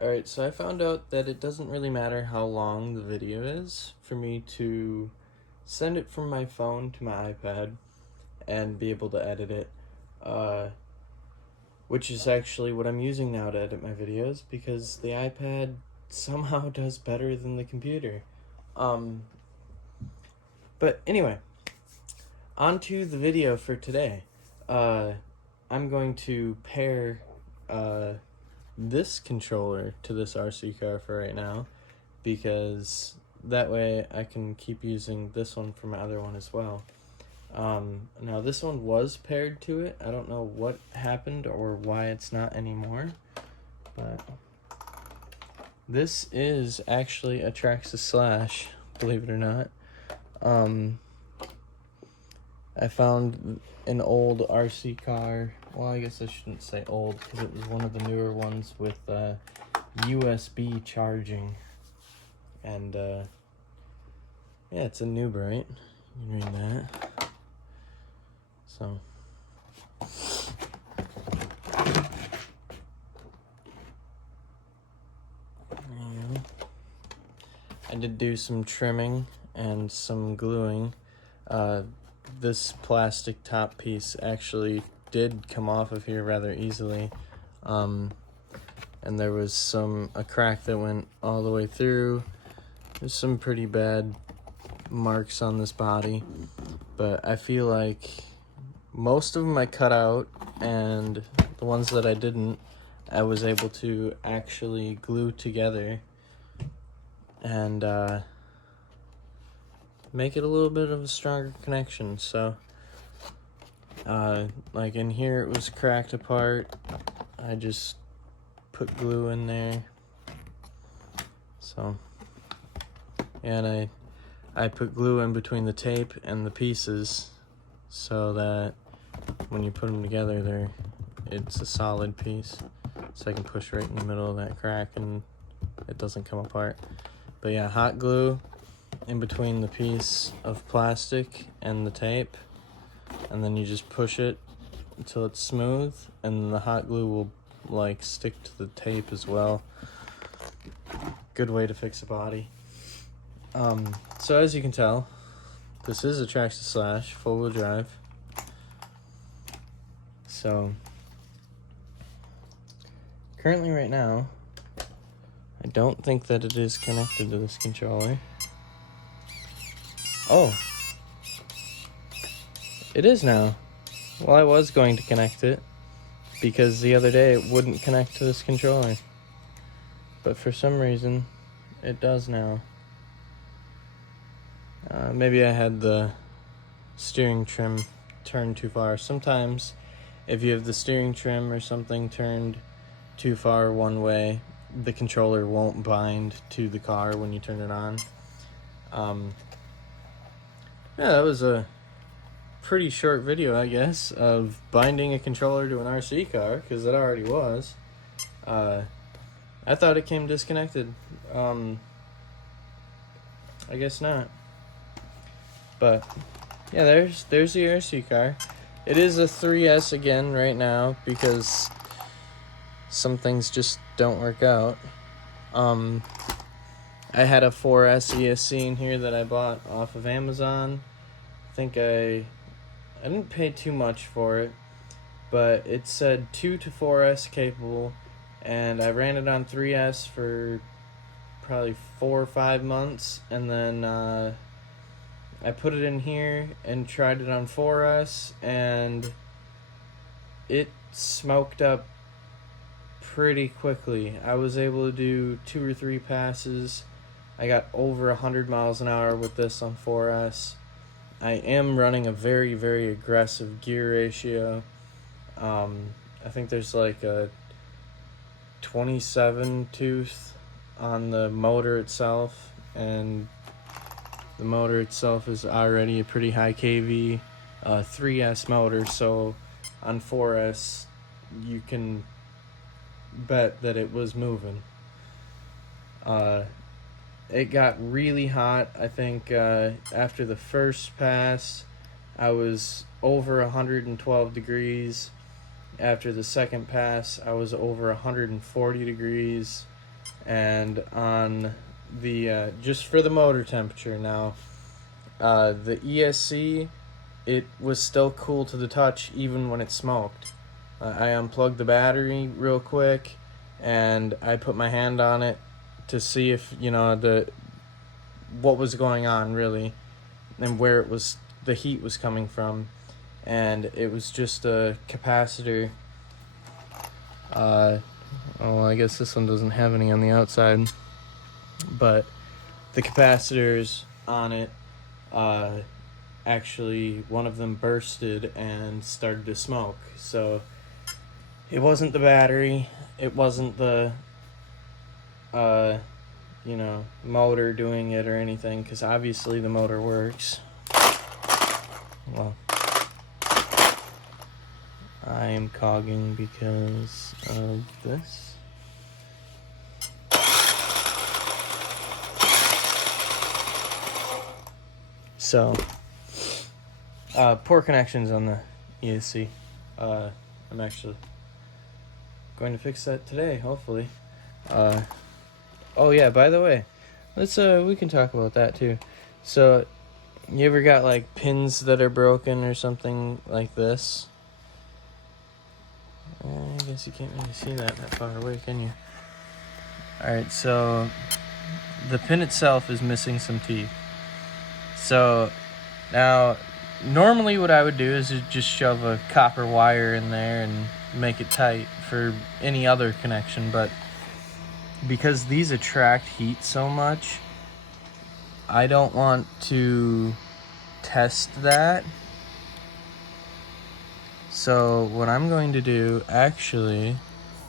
Alright, so I found out that it doesn't really matter how long the video is for me to send it from my phone to my iPad and be able to edit it, which is actually what I'm using now to edit my videos because the iPad somehow does better than the computer. But anyway, on to the video for today. I'm going to pair this controller to this RC car for right now, because that way I can keep using this one for my other one as well. Now this one was paired to it. I don't know what happened or why it's not anymore, but this is actually a Traxxas Slash, believe it or not. I found an old RC car. Well, I guess I shouldn't say old because it was one of the newer ones with USB charging. And yeah, it's a Noob, right? You read that. So there you go. I did do some trimming and some gluing. This plastic top piece actually did come off of here rather easily, and there was a crack that went all the way through. There's some pretty bad marks on this body, but I feel like most of them I cut out, and the ones that I didn't, I was able to actually glue together and make it a little bit of a stronger connection. So like in here it was cracked apart. I just put glue in there. So, and I put glue in between the tape and the pieces so that when you put them together, it's a solid piece. So I can push right in the middle of that crack and it doesn't come apart. But yeah, hot glue in between the piece of plastic and the tape, and then you just push it until it's smooth, and the hot glue will like stick to the tape as well. Good way to fix a body. So as you can tell, this is a Traxxas Slash full-wheel drive. So currently right now, I don't think that it is connected to this controller. Oh, it is now. Well, I was going to connect it because the other day it wouldn't connect to this controller, but for some reason it does now. Maybe I had the steering trim turned too far. Sometimes if you have the steering trim or something turned too far one way, the controller won't bind to the car when you turn it on. Yeah, that was a pretty short video, I guess, of binding a controller to an RC car, because it already was. I thought it came disconnected. I guess not. But yeah, there's the RC car. It is a 3S again right now because some things just don't work out. I had a 4S ESC in here that I bought off of Amazon. I think I didn't pay too much for it, but it said 2 to 4S capable, and I ran it on 3S for probably 4 or 5 months, and then I put it in here and tried it on 4S, and it smoked up pretty quickly. I was able to do 2 or 3 passes. I got over 100 miles an hour with this on 4S. I am running a very, very aggressive gear ratio. I think there's like a 27 tooth on the motor itself, and the motor itself is already a pretty high kV 3S motor, so on 4S you can bet that it was moving. It got really hot. I think after the first pass I was over 112 degrees. After the second pass I was over 140 degrees. and on the just for the motor temperature now, the ESC, it was still cool to the touch even when it smoked. I unplugged the battery real quick, and I put my hand on it to see if, you know, what was going on really, and where the heat was coming from, and it was just a capacitor. Oh, I guess this one doesn't have any on the outside, but the capacitors on it, actually one of them bursted and started to smoke. So it wasn't the battery, it wasn't the motor doing it or anything, because obviously the motor works. Well, I am cogging because of this. So, poor connections on the ESC. I'm actually going to fix that today, hopefully. Oh yeah, by the way, we can talk about that too. So, you ever got like pins that are broken or something like this? I guess you can't really see that far away, can you? Alright, so the pin itself is missing some teeth. So now, normally what I would do is just shove a copper wire in there and make it tight for any other connection, but because these attract heat so much, I don't want to test that. So what I'm going to do actually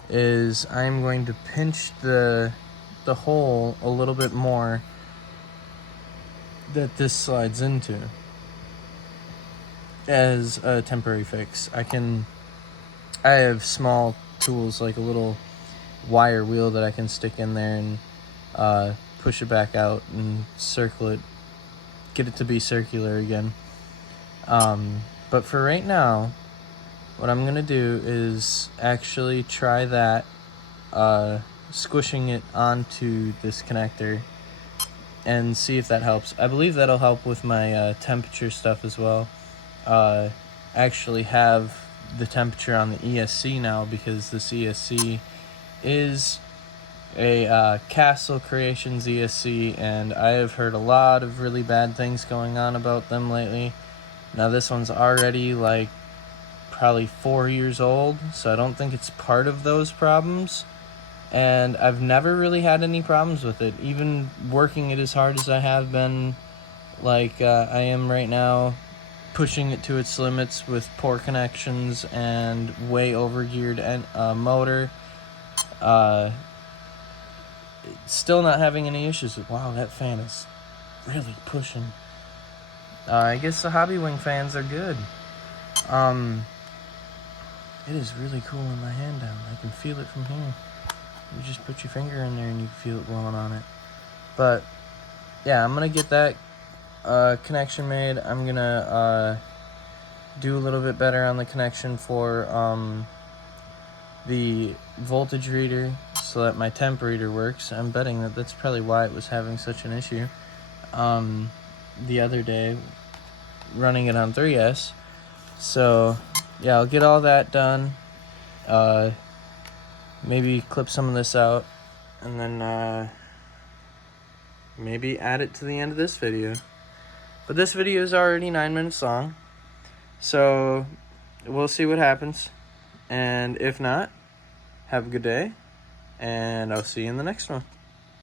is I'm going to pinch the hole a little bit more that this slides into as a temporary fix. I have small tools like a little wire wheel that I can stick in there and push it back out and circle it, get it to be circular again. But for right now, what I'm gonna do is actually try that, squishing it onto this connector and see if that helps. I believe that'll help with my temperature stuff as well. Actually have the temperature on the ESC now, because this ESC is a Castle Creations ESC, and I have heard a lot of really bad things going on about them lately. Now this one's already like probably 4 years old, so I don't think it's part of those problems, and I've never really had any problems with it, even working it as hard as I have been, like I am right now, pushing it to its limits with poor connections and way overgeared motor. Still not having any issues with. Wow, that fan is really pushing. I guess the Hobby Wing fans are good. It is really cool in my hand down. I can feel it from here. You just put your finger in there and you can feel it blowing on it. But yeah, I'm gonna get that connection made. I'm gonna do a little bit better on the connection for the voltage reader, so that my temp reader works. I'm betting that that's probably why it was having such an issue the other day running it on 3S. So yeah, I'll get all that done, maybe clip some of this out, and then maybe add it to the end of this video. But this video is already 9 minutes long, so we'll see what happens. And if not, have a good day, and I'll see you in the next one.